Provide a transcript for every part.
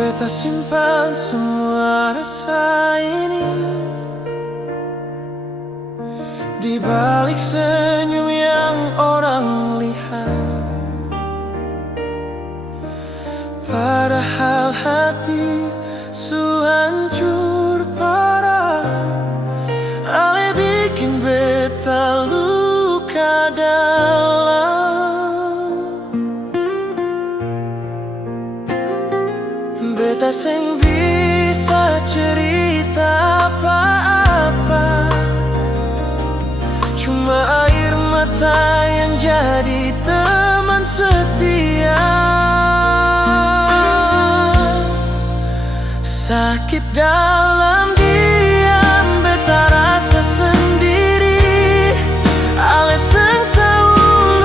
Beta simpan semua rasa ini di balik senyum yang orang lihat. Padahal hati su hancur parah, ale bikin beta luka dalam. Beta seng bisa cerita apa-apa, cuma air mata yang jadi teman setia. Sakit dalam diam, beta rasa sendiri. Ale seng tahu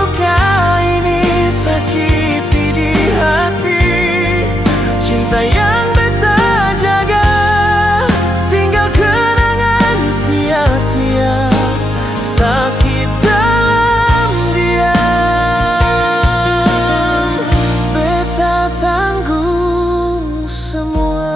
luka ini sakiti di hati. Cinta yang beta jaga tinggal kenangan sia-sia. Sakit dalam diam, beta tanggung semua.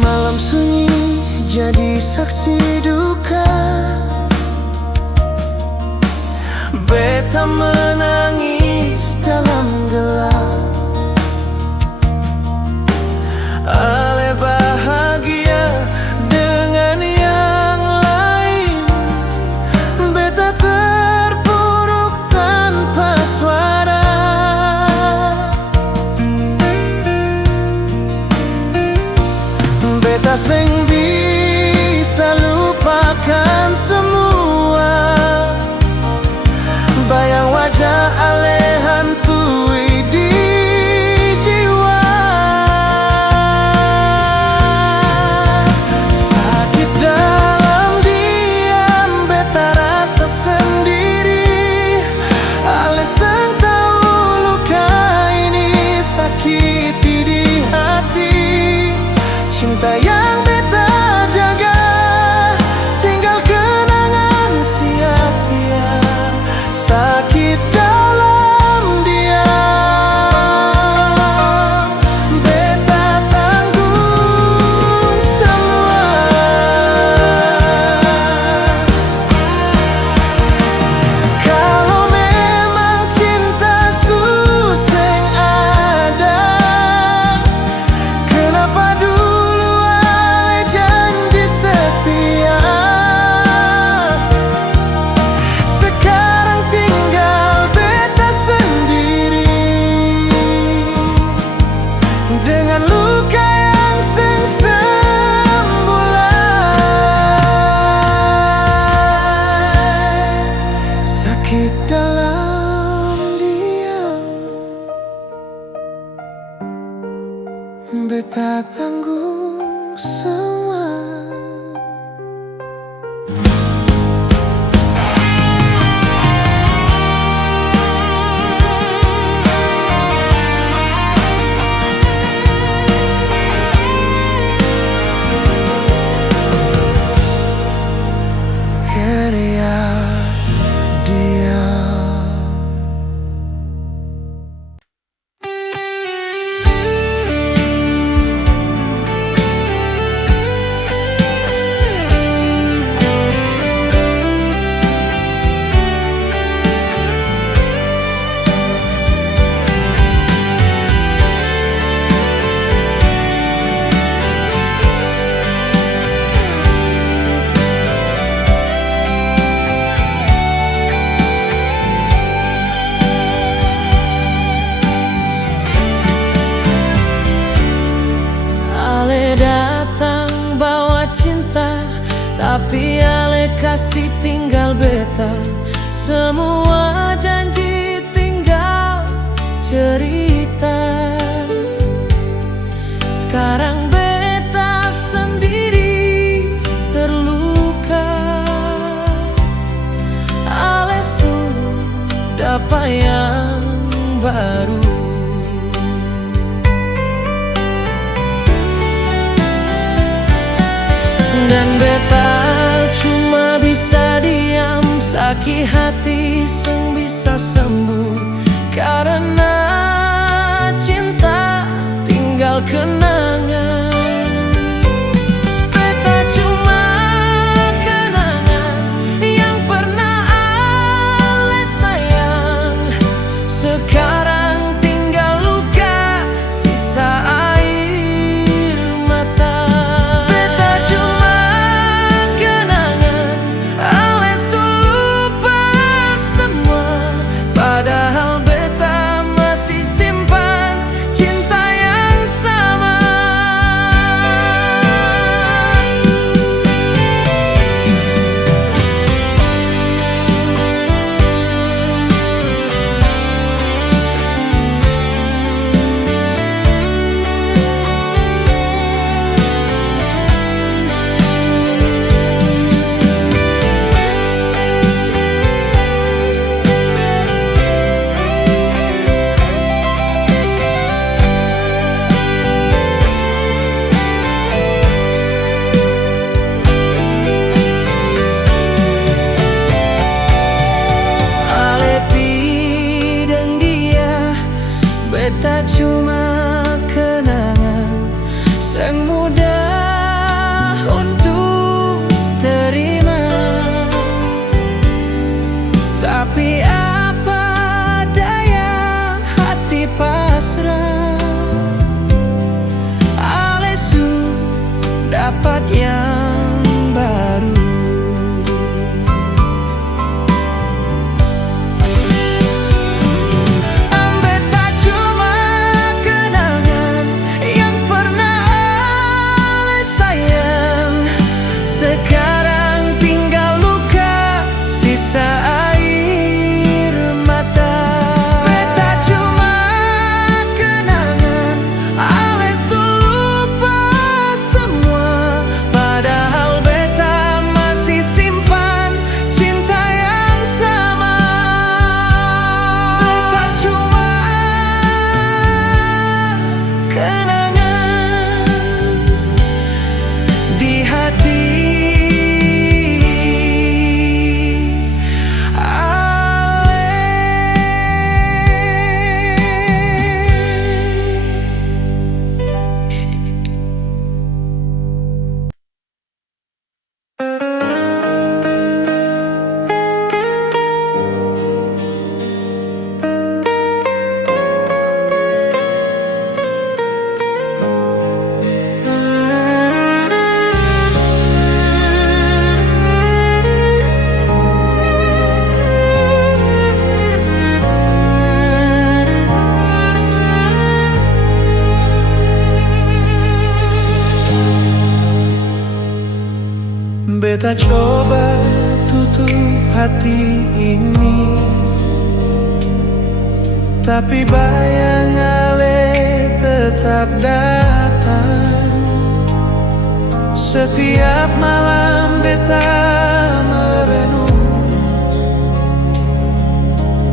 Malam sunyi jadi saksi duka. Beta menangis dalam gelap. Ale bahagia dengan yang lain. Beta terpuruk tanpa suara. Beta seng bisa lupakan semua. Bayang wajah ale hantui di jiwa. Sakit dalam diam, beta rasa sendiri. Ale seng tahu luka ini sakiti di hati. Cinta yang beta jaga tinggal kenangan sia-sia. Sakit dalam diam, beta tanggung semua. Kalau memang cinta suseng ada, kenapa dulu ale janji setia? Sekarang tinggal beta sendiri dengan luka yang seng sembulan. Sakit dalam diam, beta tanggung semua. Karya diam. Ale datang bawa cinta, tapi ale kasih tinggal beta. Semua janji tinggal cerita. Sekarang beta sendiri terluka. apa yang baru. Dan beta cuma bisa diam, sakit hati seng bisa sembuh, karena cinta tinggal kenangan. Beta cuma kenangan yang pernah ale sayang, sekarang tinggal luka sisa air mata. Beta cuma kenangan ale lupa semua, padahal beta masih simpan cinta yang sama. Beta cuma kenangan sang mudah untuk terima, tapi apa daya hati pasrah. Alesu dapat yang baru. Sekarang tinggal luka sisa air mata. Beta cuma kenangan ales lupa semua, padahal beta masih simpan cinta yang sama. Beta cuma kenangan di hati. Beta coba tutup hati ini, tapi bayang ale tetap datang. Setiap malam beta merenung,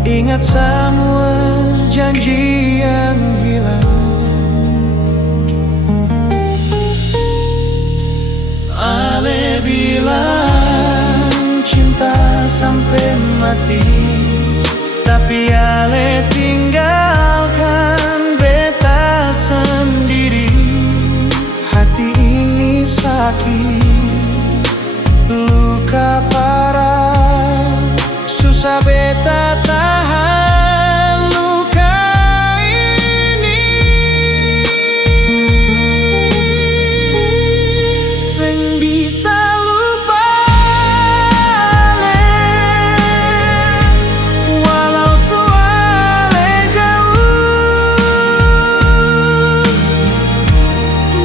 ingat semua janji yang hilang. Ale bilang cinta sampai mati, tapi ale tinggalkan beta sendiri. Hati ini sakit, luka parah, susah beta tahan luka ini. Seng bisa lupa ale, walau soale jauh,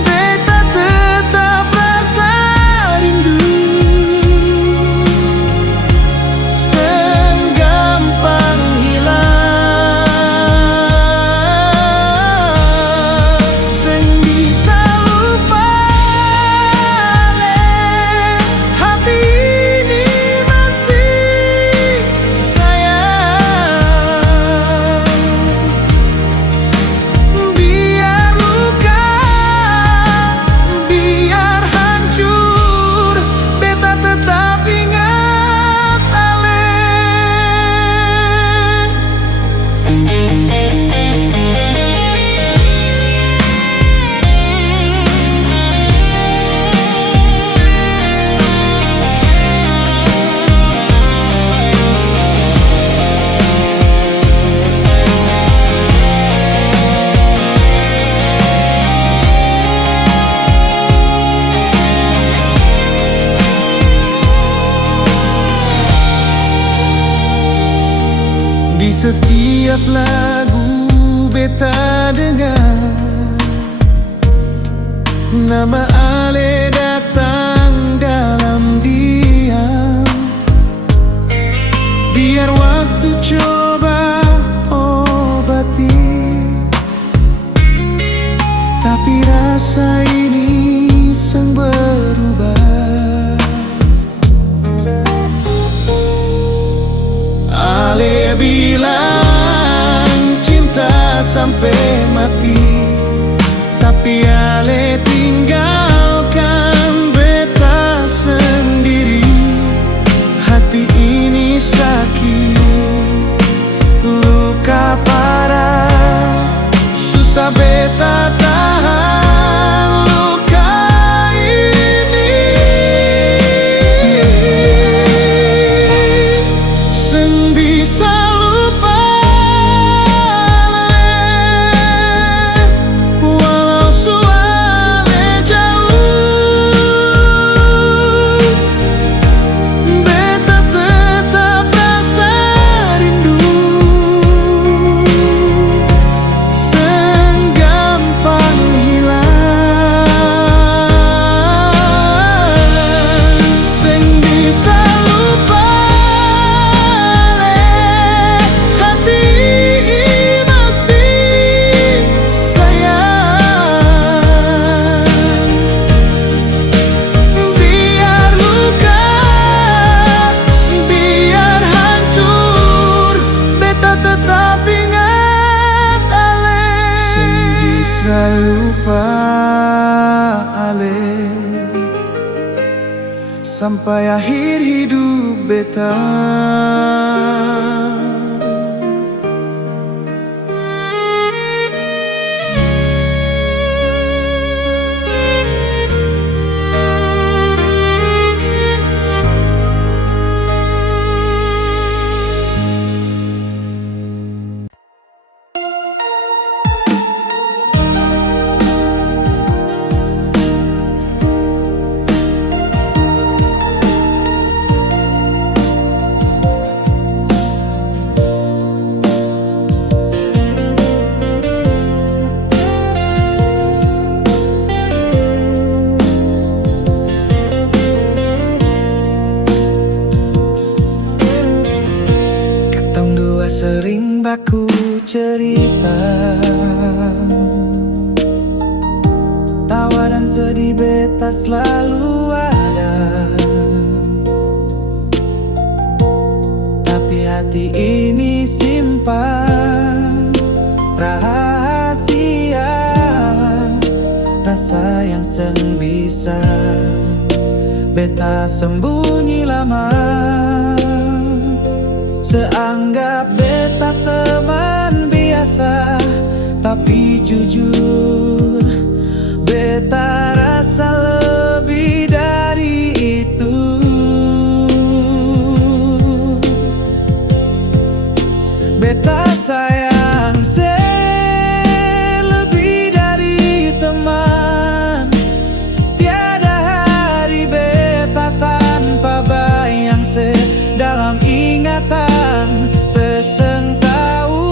beta tetap rasa rindu. Seng gampang Setiap lagu beta dengar, nama Ale datang dalam diam. Biar waktu coba obati, tapi rasa ini sang berubah. Ale bilang cinta sampai mati, tapi Ale tinggalkan beta sendiri. Hati ini sakit, luka parah, susah beta tahan luka ini. Seng bisa lupa Ale, walau suale jauh. Beta tetap rasa rindu, seng gampang hilang. Seng bisa lupa Ale, hati masih sayang. Biar luka, biar hancur, beta tetap ingat Ale. Seng bisa lupa Ale, sampai akhir hidup beta. Katong dua sering baku cerita, tawa dan sedih beta selalu ada, tapi hati ini simpan rahasia, rasa yang seng bisa beta sembunyi lama. Seanggap beta teman biasa, tapi jujur beta rasa lebih dari itu. Beta sayang lebih dari teman. Tiada hari beta tanpa bayang dalam ingatan. Seseng tahu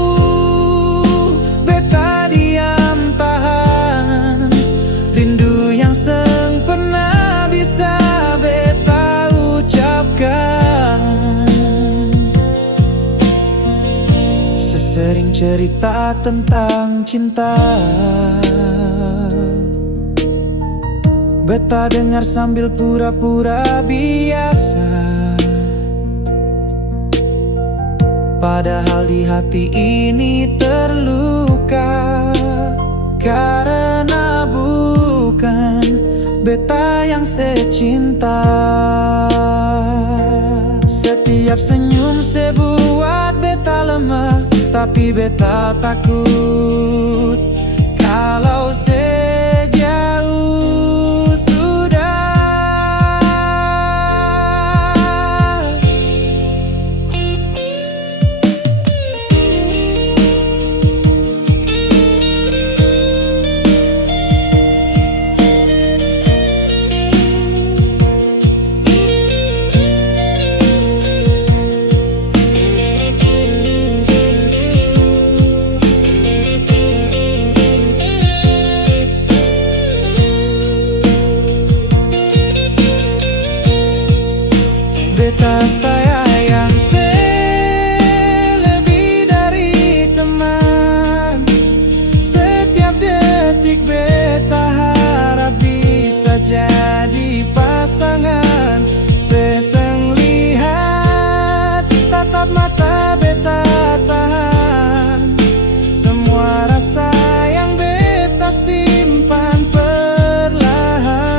beta diam tahan rindu yang seng pernah bisa beta ucapkan. Sesering cerita tentang cinta, beta dengar sambil pura-pura biasa, padahal di hati ini terluka. Karena bukan beta yang secinta. Setiap senyum sebuat beta lemah, tapi beta takut kalau sejauh sudah. beta sayang selebih dari teman. Setiap detik beta harap bisa jadi pasangan. Seseng lihat tatap mata beta tahan semua rasa yang beta simpan perlahan.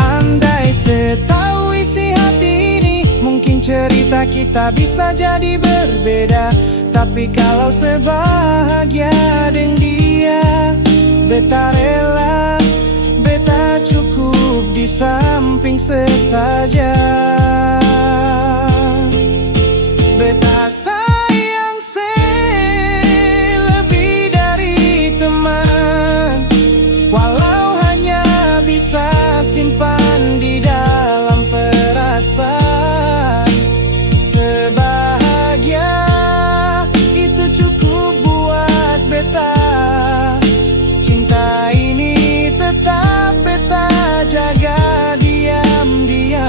Andai setahu isi hati ini, mungkin cerita kita bisa jadi berbeda. Tapi kalau sebahagia dengan dia, beta rela, beta cukup di samping sesaja. Beta sayang selebih dari teman, walau hanya bisa simpan di dalam perasaan. Sebahagia itu cukup buat beta. Cinta ini tetap beta jaga diam-diam.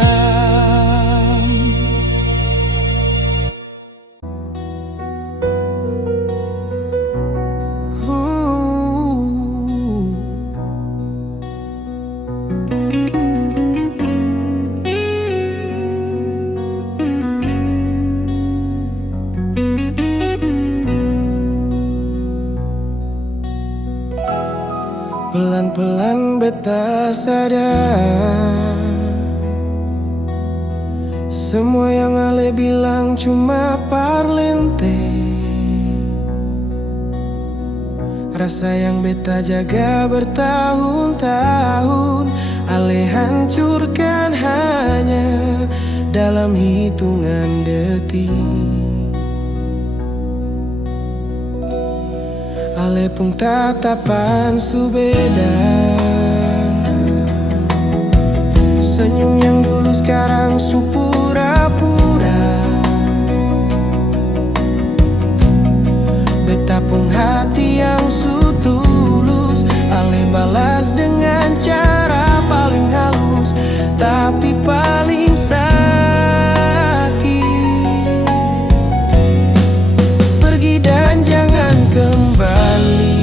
Pelan-pelan beta sadar, semua yang ale bilang cuma parlente. Rasa yang beta jaga bertahun-tahun ale hancurkan hanya dalam hitungan detik. Ale pun tatapan su beda, senyum yang dulu sekarang su pura-pura. Beta pun hati yang su tulus, ale balas dengan cara paling halus, tapi paling sakit. Pergi dan jangan kembali,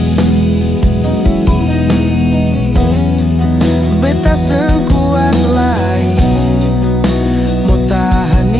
beta sekuat lain, mau tahan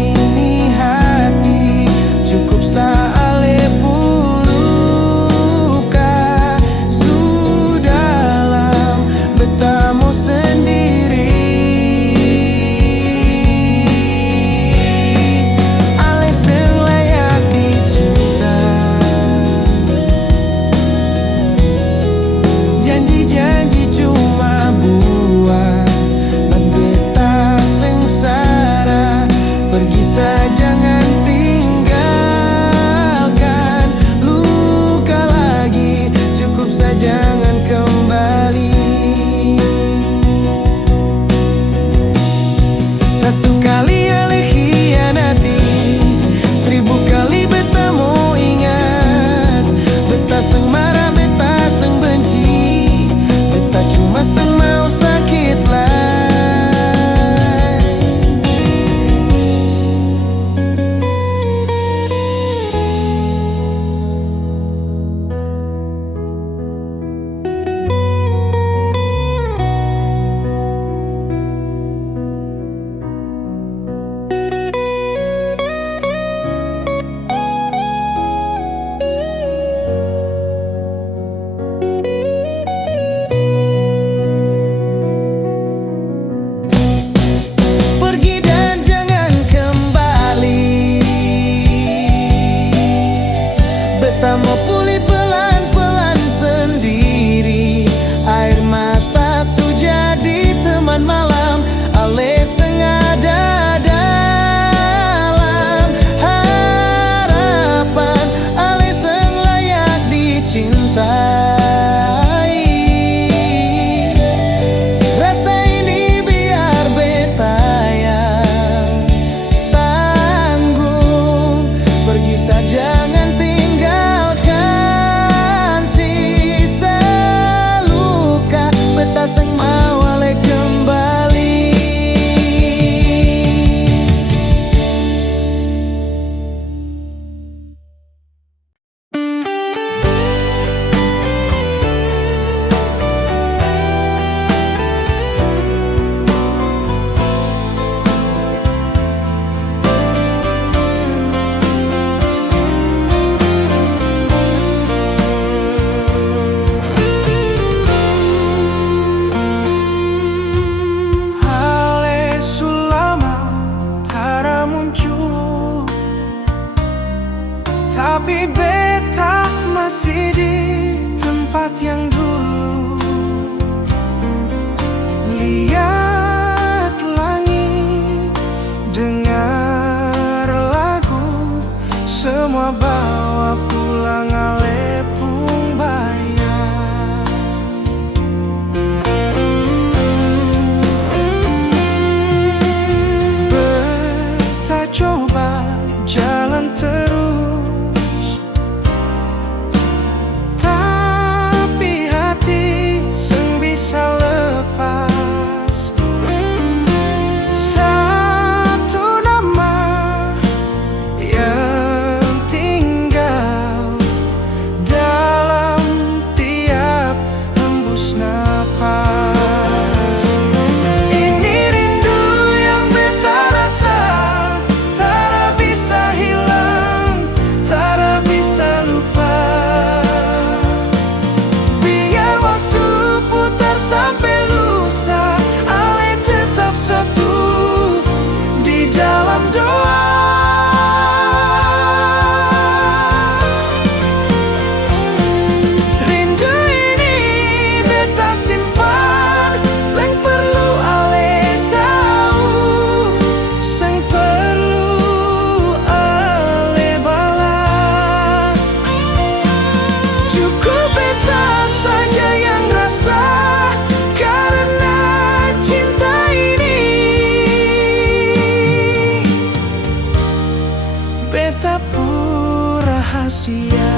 rahasia.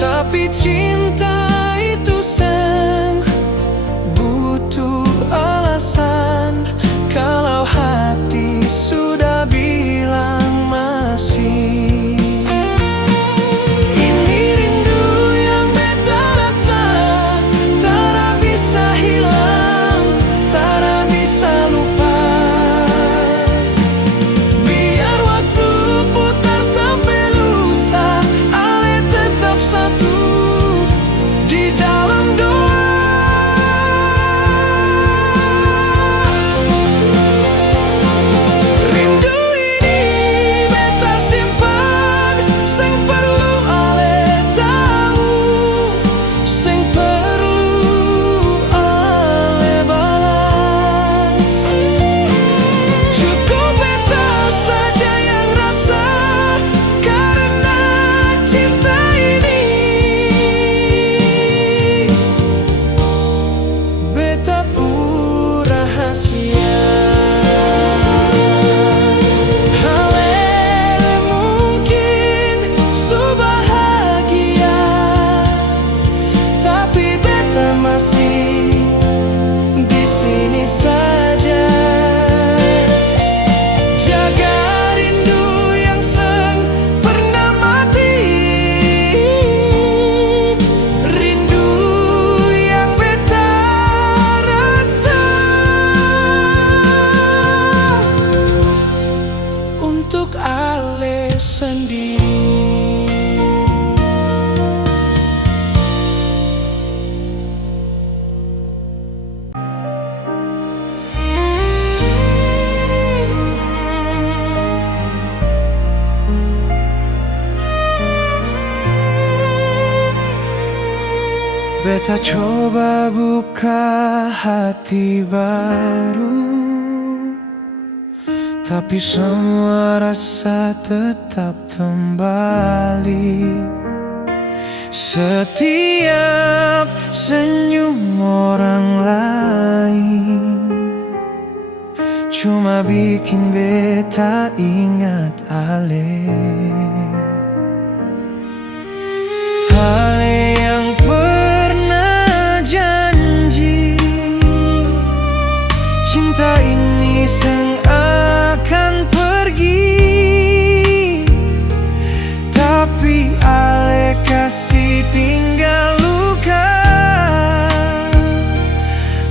Tapi cinta itu sen butuh alasan. Kalau hati sudah bilang masih, ini rindu yang beta rasa, tak bisa hilang, tak bisa lupa. Biar waktu putar sampai lusa, ale tetap satu di dalam doa. Rindu ini beta simpan, sing perlu ale tahu, sing perlu ale balas. Cukup beta saja yang rasa, karena cinta ini beta pun rahasia. Halele mungkin su bahagia, tapi beta masih di sini saja. Jaga rindu yang seng pernah mati, rindu yang beta rasa untuk ale sendiri. Beta coba buka hati baru, tapi semua rasa tetap kembali. Setiap senyum orang lain cuma bikin beta ingat ale. Ale yang pernah janji, cinta ini sang akan pergi, tapi ale kasih tinggal luka.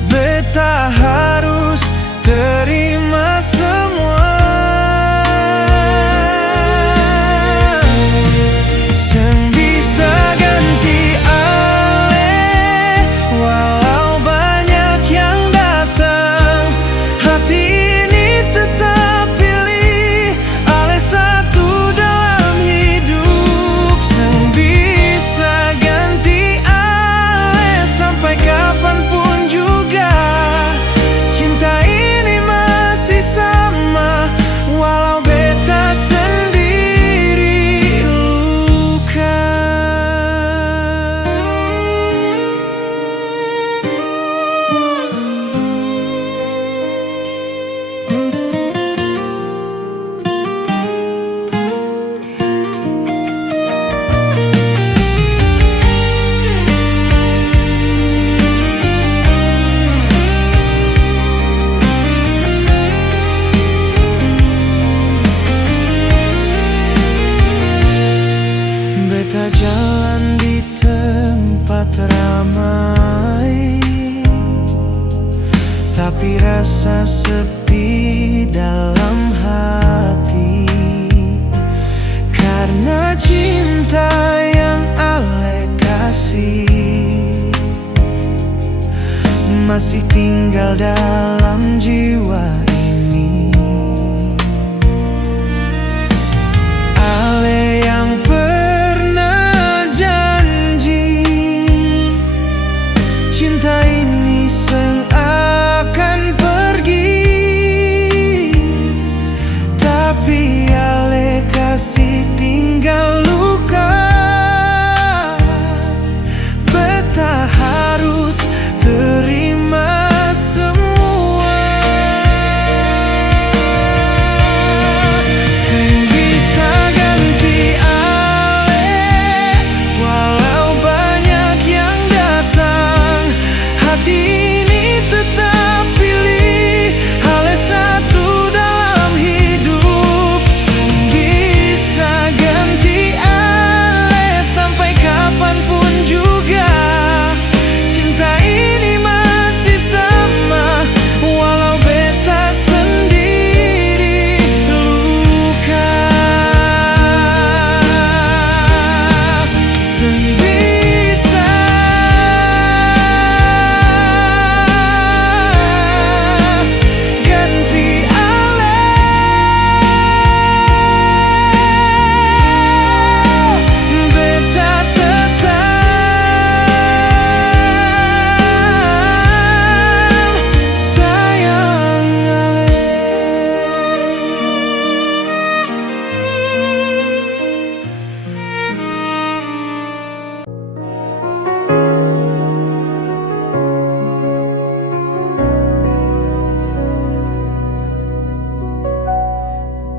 Beta harus terima semua. Seng bisa ganti ale, walau banyak yang datang, hati ini tetap pilih ale satu dalam hidup. Seng bisa ganti ale sampai kapanpun juga, cinta ini masih sama, walau beta sendiri luka. Beta jalan di tempat ramai, tapi rasa sepi dalam hati, karena cinta yang masih tinggal dalam jiwa ini. Ale yang pernah janji cinta ini seakan pergi, tapi Ale kasih tinggal luka. Beta harus terima semua. Sing bisa ganti Ale, walau banyak yang datang, hati ini tetap pilih Ale satu dalam hidup. Sing bisa ganti Ale sampai kapanpun juga, cinta ini masih sama, walau beta sendiri luka. Sing bisa ganti Ale, beta tetap sayang Ale.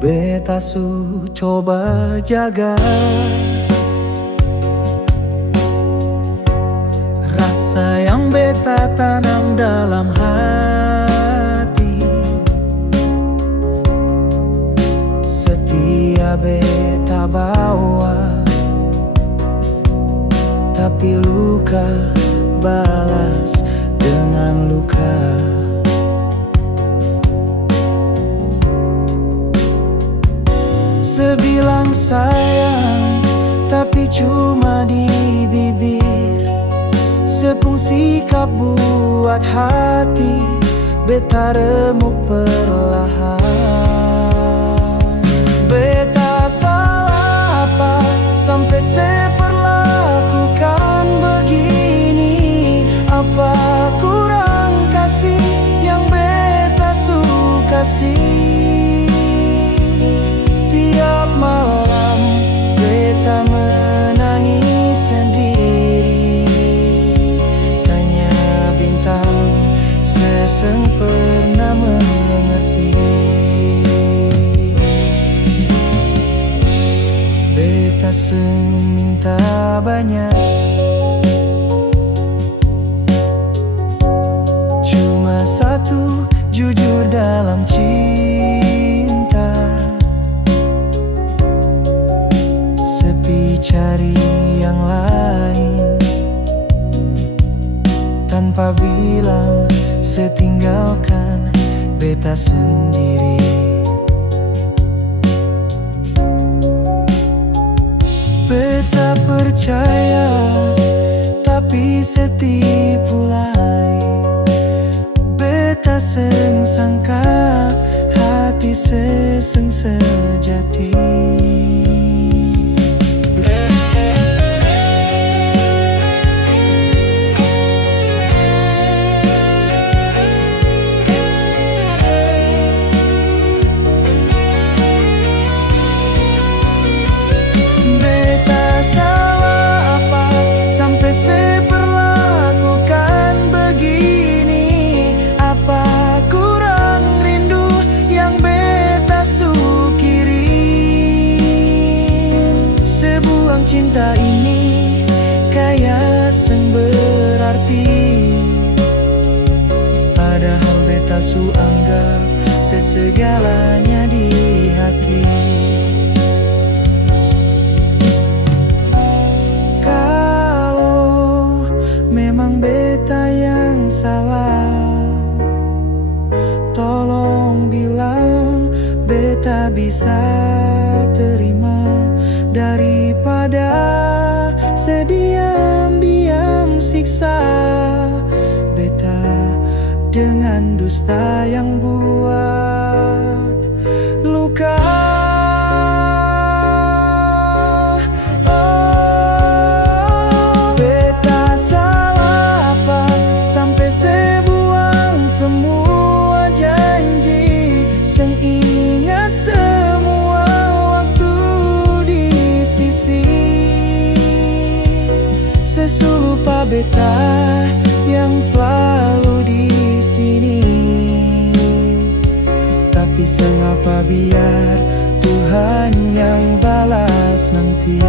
Beta su coba jaga rasa yang beta tanam dalam hati. Setia beta bawa, tapi luka balas dengan luka. Sebilang sayang, tapi cuma di bibir. Sepungsi sikap buat hati beta remuk perlahan. Beta salah apa sampai seperlakukan begini? Apa kurang kasih yang beta suka sih? Tiap malam beta menangis sendiri, tanya bintang seseng pernah mengerti. Beta seng minta banyak, cuma satu, jujur dalam cinta. Sepi cari yang lain, tanpa bilang setinggalkan beta sendiri. Beta percaya tapi setipu lain. Beta seng sangka hati seseng sejati. Cinta ini kayak seng berarti, padahal beta su anggap sesegalanya di hati. Kalau memang beta yang salah, tolong bilang beta bisa terima daripada sediam-diam siksa beta. dengan dusta yang buat luka. Oh, beta salah apa sampai sebuang semua janji, seng ingat semua waktu di sisi. Sesulupa beta yang selalu di sini, tapi sengapa biar Tuhan yang balas nanti.